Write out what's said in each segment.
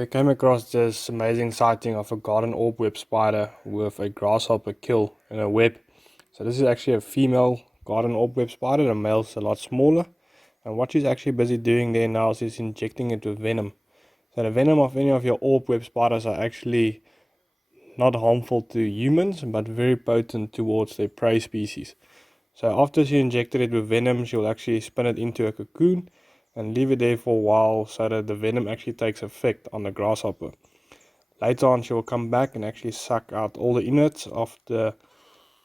So I came across this amazing sighting of a garden orb-web spider with a grasshopper kill in a web. So this is actually a female garden orb-web spider. The male's a lot smaller. And what she's actually busy doing there now is she's injecting it with venom. So the venom of any of your orb-web spiders are actually not harmful to humans, but very potent towards their prey species. So after she injected it with venom, she'll actually spin it into a cocoon and leave it there for a while so that the venom actually takes effect on the grasshopper. Later on, she will come back and actually suck out all the innards of the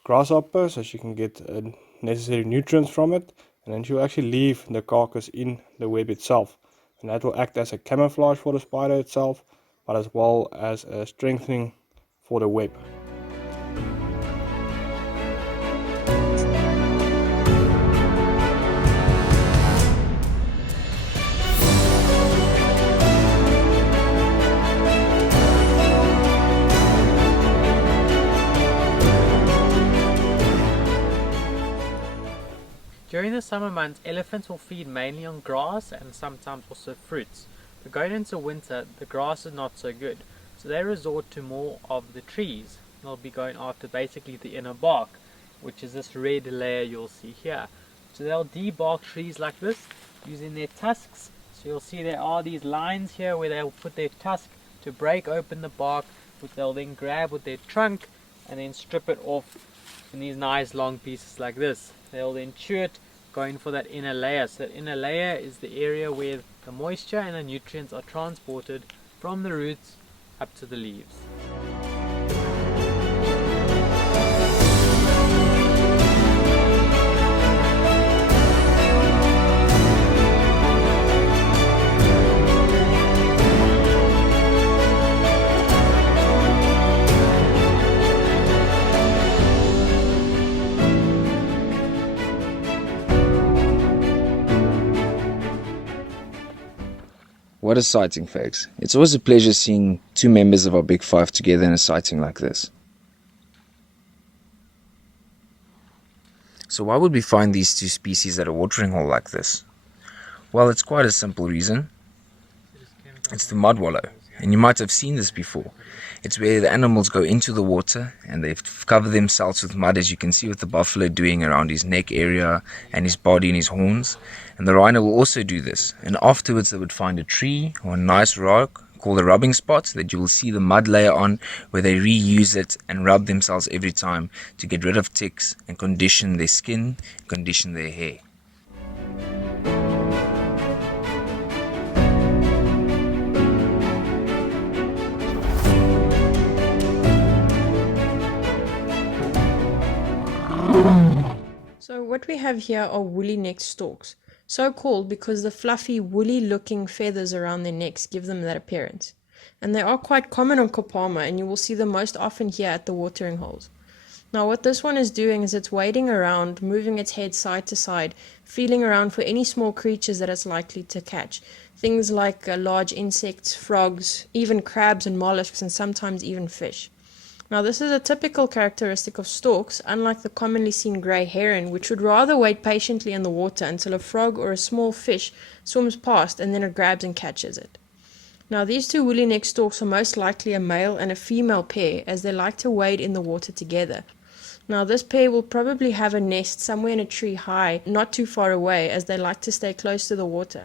grasshopper so she can get necessary nutrients from it, and then she will actually leave the carcass in the web itself, and that will act as a camouflage for the spider itself, but as well as a strengthening for the web. During the summer months, elephants will feed mainly on grass and sometimes also fruits. But going into winter, the grass is not so good, so they resort to more of the trees. They'll be going after basically the inner bark, which is this red layer you'll see here. So they'll debark trees like this using their tusks. So you'll see there are these lines here where they'll put their tusk to break open the bark, which they'll then grab with their trunk and then strip it off in these nice long pieces like this. They'll then chew it, going for that inner layer. So that inner layer is the area where the moisture and the nutrients are transported from the roots up to the leaves. What a sighting, folks. It's always a pleasure seeing two members of our Big Five together in a sighting like this. So why would we find these two species at a watering hole like this? Well, it's quite a simple reason. It's the mud wallow, and you might have seen this before. It's where the animals go into the water and they cover themselves with mud, as you can see with the buffalo doing around his neck area and his body and his horns. And the rhino will also do this. And afterwards they would find a tree or a nice rock called a rubbing spot that you will see the mud layer on, where they reuse it and rub themselves every time to get rid of ticks and condition their skin, condition their hair. So what we have here are woolly-necked storks, so called because the fluffy woolly-looking feathers around their necks give them that appearance. And they are quite common on Kapama, and you will see them most often here at the watering holes. Now what this one is doing is it's wading around, moving its head side to side, feeling around for any small creatures that it's likely to catch. Things like large insects, frogs, even crabs and mollusks, and sometimes even fish. Now this is a typical characteristic of storks, unlike the commonly seen grey heron, which would rather wait patiently in the water until a frog or a small fish swims past and then it grabs and catches it. Now these two woolly-necked storks are most likely a male and a female pair, as they like to wade in the water together. Now this pair will probably have a nest somewhere in a tree high, not too far away, as they like to stay close to the water.